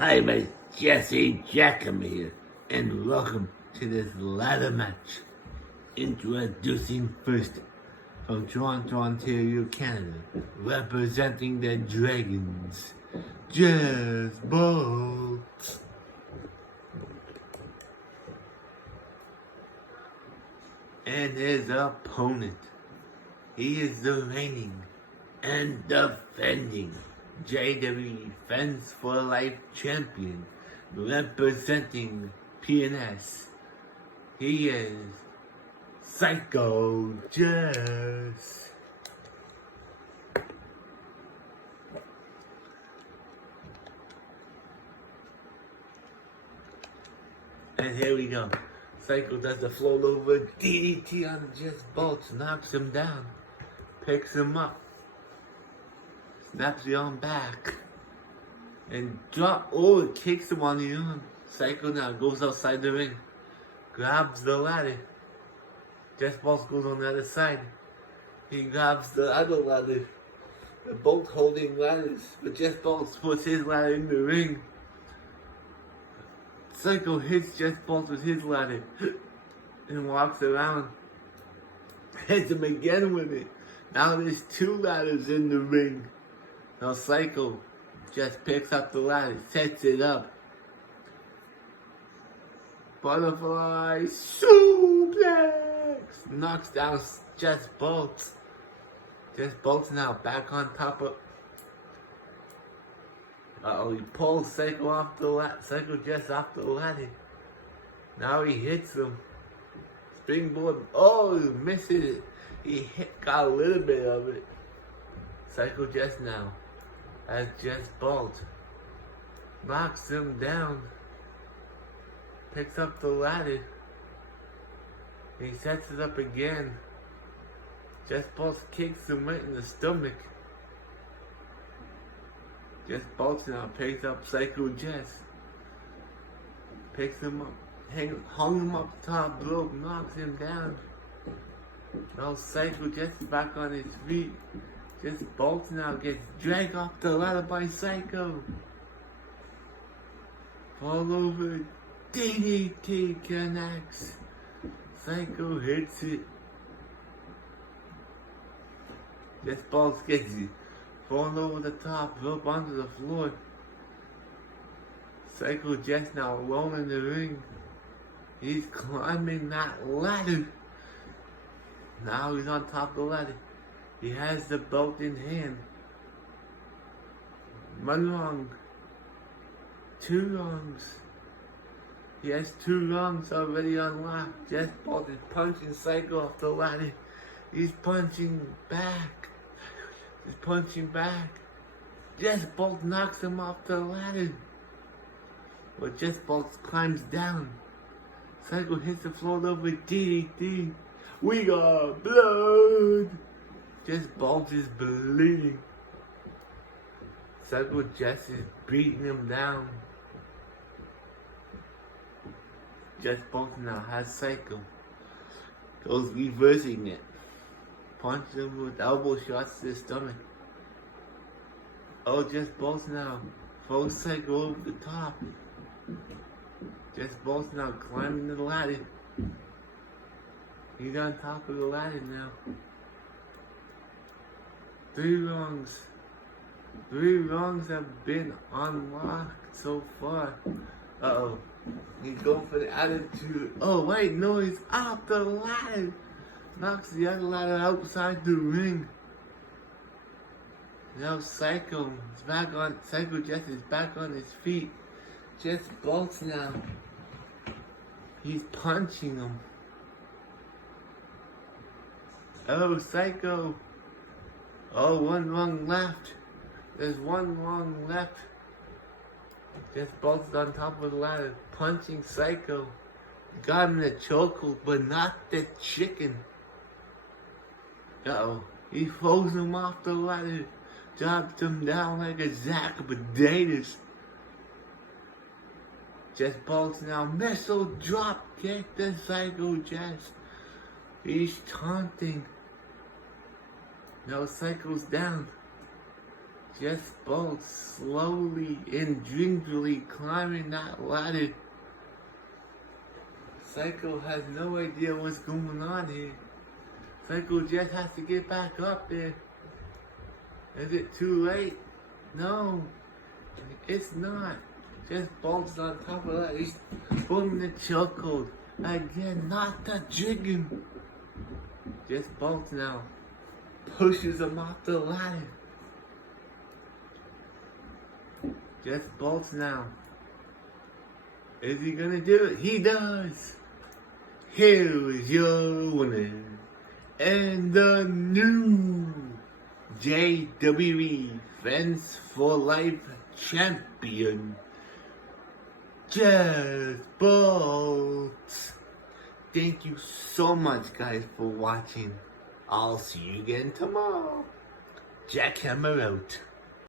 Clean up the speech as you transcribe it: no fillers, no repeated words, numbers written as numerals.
Hi, my Jesse Jackhammer here, and welcome to this ladder match. Introducing first, from Toronto, Ontario, Canada, representing the Dragons, Jess Balz. And his opponent, he is the reigning and defending JWE Fence for Life champion, representing PNS. He is Psycho Jess. And here we go. Psycho does the float over DDT on Jess Balz, knocks him down, picks him up, snaps the arm back, and kicks him on the arm. Psycho now goes outside the ring, grabs the ladder. Jess Balz goes on the other side. He grabs the other ladder. They're both holding ladders, but Jess Balz puts his ladder in the ring. Psycho hits Jess Balz with his ladder and walks around. Hits him again with it. Now there's two ladders in the ring. Now Psycho just picks up the ladder, sets it up. Butterfly suplex! Knocks down Jess Balz. Jess Balz now back on top of... he pulls Psycho off the ladder. Psycho Jess off the ladder. Now he hits him. Springboard. Oh, he misses it. He got a little bit of it. Psycho Jess now as Jess Balz knocks him down, picks up the ladder, he sets it up again. Jess Balz kicks him right in the stomach. Jess Balz now picks up Psycho Jess, picks him up, hung him up top rope, knocks him down. Now Psycho Jess is back on his feet. Jess Balz now gets dragged off the ladder by Psycho. Fall over, DDT connects. Psycho hits it. Jess Balz gets it. Falling over the top rope onto the floor. Psycho Jess now alone in the ring. He's climbing that ladder. Now he's on top of the ladder. He has the belt in hand. One wrong. Two wrongs. He has two wrongs already unlocked. Jess Balz is punching Psycho off the ladder. He's punching back. He's punching back. Jess Balz knocks him off the ladder. But Jess Balz climbs down. Psycho hits the floor over DDT. We got blood. Jess Balz is bleeding. Psycho Jess is beating him down. Jess Balz now has Psycho. Goes reversing it. Punches him with elbow shots to the stomach. Oh, Jess Balz now throws Psycho over the top. Jess Balz now climbing the ladder. He's on top of the ladder now. Three wrongs have been unlocked so far. Uh-oh. He's going for the attitude. Oh, wait, no, he's off the ladder. Knocks the other ladder outside the ring. Now Psycho Jess is back on his feet. Jess Balz now. He's punching him. Oh, Psycho. Oh, one wrong left. There's one wrong left. Jess Balz is on top of the ladder, punching Psycho. Got him in the chokehold, but not the chicken. Uh-oh. He throws him off the ladder, drops him down like a sack of potatoes. Jess Balz now missile drop kick the Psycho Jess. He's taunting. Now Psycho's down. Jess Balz slowly and gingerly climbing that ladder. Psycho has no idea what's going on here. Psycho just has to get back up there. Is it too late? No, it's not. Just Balz on top of that. He's pulling the chokehold. Again, not the chicken. Just Balz now. Pushes him off the ladder. Just Balz now. Is he gonna do it? He does. Here is your winner. And the new JWE Friends for Life champion, Jess Balz. Thank you so much, guys, for watching. I'll see you again tomorrow. Jackhammer out.